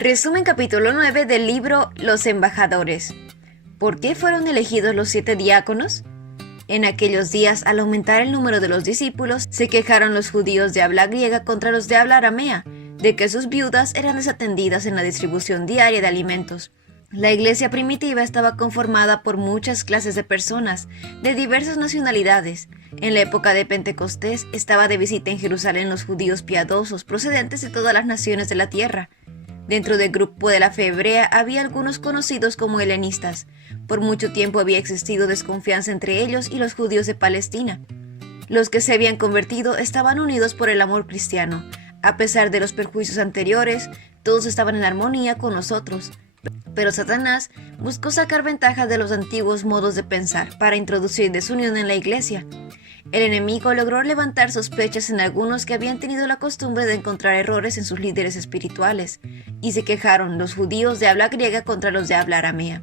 Resumen capítulo 9 del libro Los Embajadores. ¿Por qué fueron elegidos los 7 diáconos? En aquellos días, al aumentar el número de los discípulos, se quejaron los judíos de habla griega contra los de habla aramea, de que sus viudas eran desatendidas en la distribución diaria de alimentos. La iglesia primitiva estaba conformada por muchas clases de personas, de diversas nacionalidades. En la época de Pentecostés estaba de visita en Jerusalén los judíos piadosos procedentes de todas las naciones de la tierra. Dentro del grupo de la fe hebrea había algunos conocidos como helenistas. Por mucho tiempo había existido desconfianza entre ellos y los judíos de Palestina. Los que se habían convertido estaban unidos por el amor cristiano. A pesar de los perjuicios anteriores, todos estaban en armonía con los otros. Pero Satanás buscó sacar ventaja de los antiguos modos de pensar para introducir desunión en la iglesia. El enemigo logró levantar sospechas en algunos que habían tenido la costumbre de encontrar errores en sus líderes espirituales, y se quejaron los judíos de habla griega contra los de habla aramea.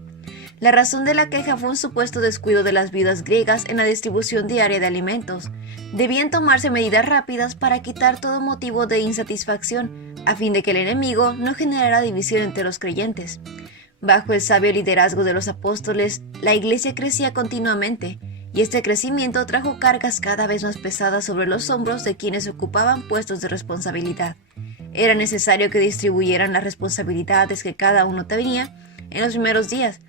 La razón de la queja fue un supuesto descuido de las viudas griegas en la distribución diaria de alimentos. Debían tomarse medidas rápidas para quitar todo motivo de insatisfacción, a fin de que el enemigo no generara división entre los creyentes. Bajo el sabio liderazgo de los apóstoles, la iglesia crecía continuamente, y este crecimiento trajo cargas cada vez más pesadas sobre los hombros de quienes ocupaban puestos de responsabilidad. Era necesario que distribuyeran las responsabilidades que cada uno tenía en los primeros días.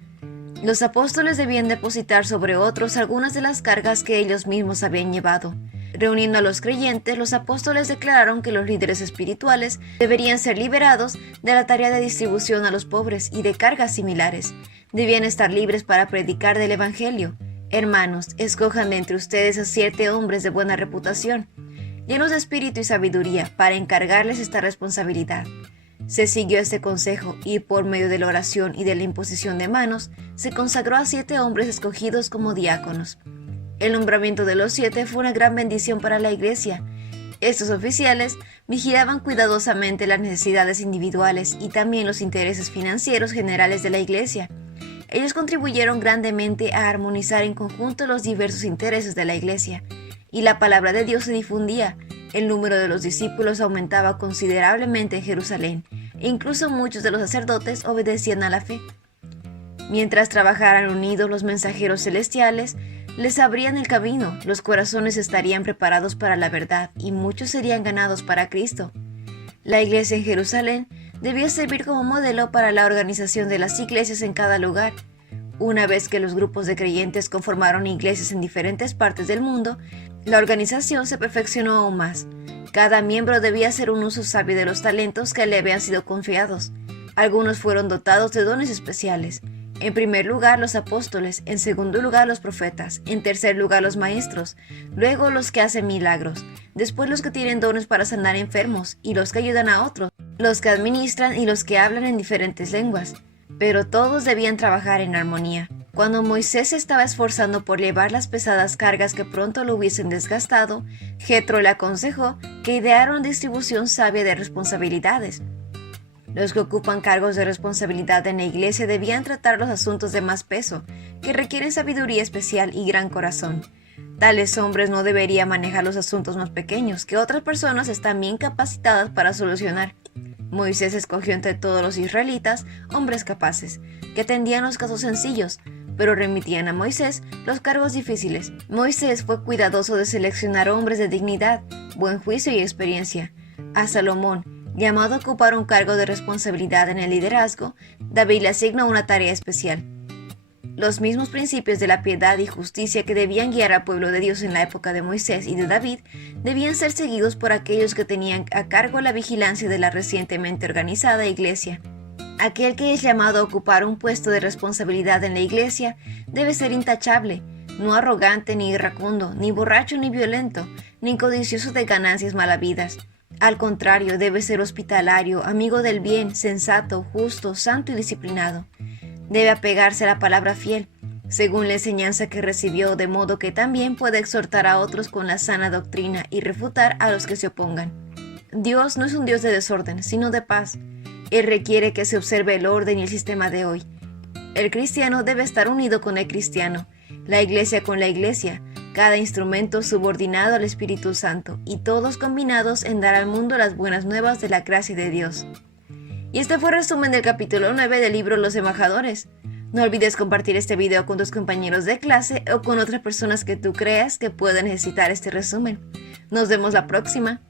Los apóstoles debían depositar sobre otros algunas de las cargas que ellos mismos habían llevado. Reuniendo a los creyentes, los apóstoles declararon que los líderes espirituales deberían ser liberados de la tarea de distribución a los pobres y de cargas similares. Debían estar libres para predicar del evangelio. Hermanos, escojan de entre ustedes a 7 hombres de buena reputación, llenos de espíritu y sabiduría, para encargarles esta responsabilidad. Se siguió este consejo y, por medio de la oración y de la imposición de manos, se consagró a 7 hombres escogidos como diáconos. El nombramiento de los 7 fue una gran bendición para la iglesia. Estos oficiales vigilaban cuidadosamente las necesidades individuales y también los intereses financieros generales de la iglesia. Ellos contribuyeron grandemente a armonizar en conjunto los diversos intereses de la iglesia, y la palabra de Dios se difundía. El número de los discípulos aumentaba considerablemente en Jerusalén, e incluso muchos de los sacerdotes obedecían a la fe. Mientras trabajaran unidos los mensajeros celestiales, les abrían el camino, los corazones estarían preparados para la verdad, y muchos serían ganados para Cristo. La iglesia en Jerusalén debía servir como modelo para la organización de las iglesias en cada lugar. Una vez que los grupos de creyentes conformaron iglesias en diferentes partes del mundo, la organización se perfeccionó aún más. Cada miembro debía hacer un uso sabio de los talentos que le habían sido confiados. Algunos fueron dotados de dones especiales. En primer lugar, los apóstoles, en segundo lugar, los profetas, en tercer lugar, los maestros, luego los que hacen milagros, después los que tienen dones para sanar enfermos y los que ayudan a otros, los que administran y los que hablan en diferentes lenguas. Pero todos debían trabajar en armonía. Cuando Moisés se estaba esforzando por llevar las pesadas cargas que pronto lo hubiesen desgastado, Jetro le aconsejó que ideara una distribución sabia de responsabilidades. Los que ocupan cargos de responsabilidad en la iglesia debían tratar los asuntos de más peso, que requieren sabiduría especial y gran corazón. Tales hombres no deberían manejar los asuntos más pequeños, que otras personas están bien capacitadas para solucionar. Moisés escogió entre todos los israelitas hombres capaces, que atendían los casos sencillos, pero remitían a Moisés los cargos difíciles. Moisés fue cuidadoso de seleccionar hombres de dignidad, buen juicio y experiencia. A Salomón, llamado a ocupar un cargo de responsabilidad en el liderazgo, David le asignó una tarea especial. Los mismos principios de la piedad y justicia que debían guiar al pueblo de Dios en la época de Moisés y de David debían ser seguidos por aquellos que tenían a cargo la vigilancia de la recientemente organizada iglesia. Aquel que es llamado a ocupar un puesto de responsabilidad en la iglesia debe ser intachable, no arrogante ni irracundo, ni borracho ni violento, ni codicioso de ganancias malavidas. Al contrario, debe ser hospitalario, amigo del bien, sensato, justo, santo y disciplinado. Debe apegarse a la palabra fiel, según la enseñanza que recibió, de modo que también pueda exhortar a otros con la sana doctrina y refutar a los que se opongan. Dios no es un Dios de desorden, sino de paz. Él requiere que se observe el orden y el sistema de hoy. El cristiano debe estar unido con el cristiano, la iglesia con la iglesia, cada instrumento subordinado al Espíritu Santo y todos combinados en dar al mundo las buenas nuevas de la gracia de Dios. Y este fue el resumen del capítulo 9 del libro Los Embajadores. No olvides compartir este video con tus compañeros de clase o con otras personas que tú creas que puedan necesitar este resumen. Nos vemos la próxima.